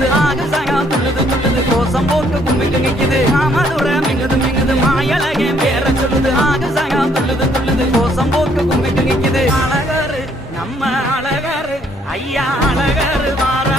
சொல்லுது ஆகு சாயா துள்ளுது துள்ளுது கோசம் போட்டு கும்பிட்டு நிக்குது மாமதுரை மிங்குது மிங்குது மாயலகே பேர சொல்லுது ஆகு சாயா துள்ளுது துள்ளுது கோசம் போட்டு கும்பிட்டு நிக்குது அழகரு நம்ம அழகரு ஐயா அழகரு வார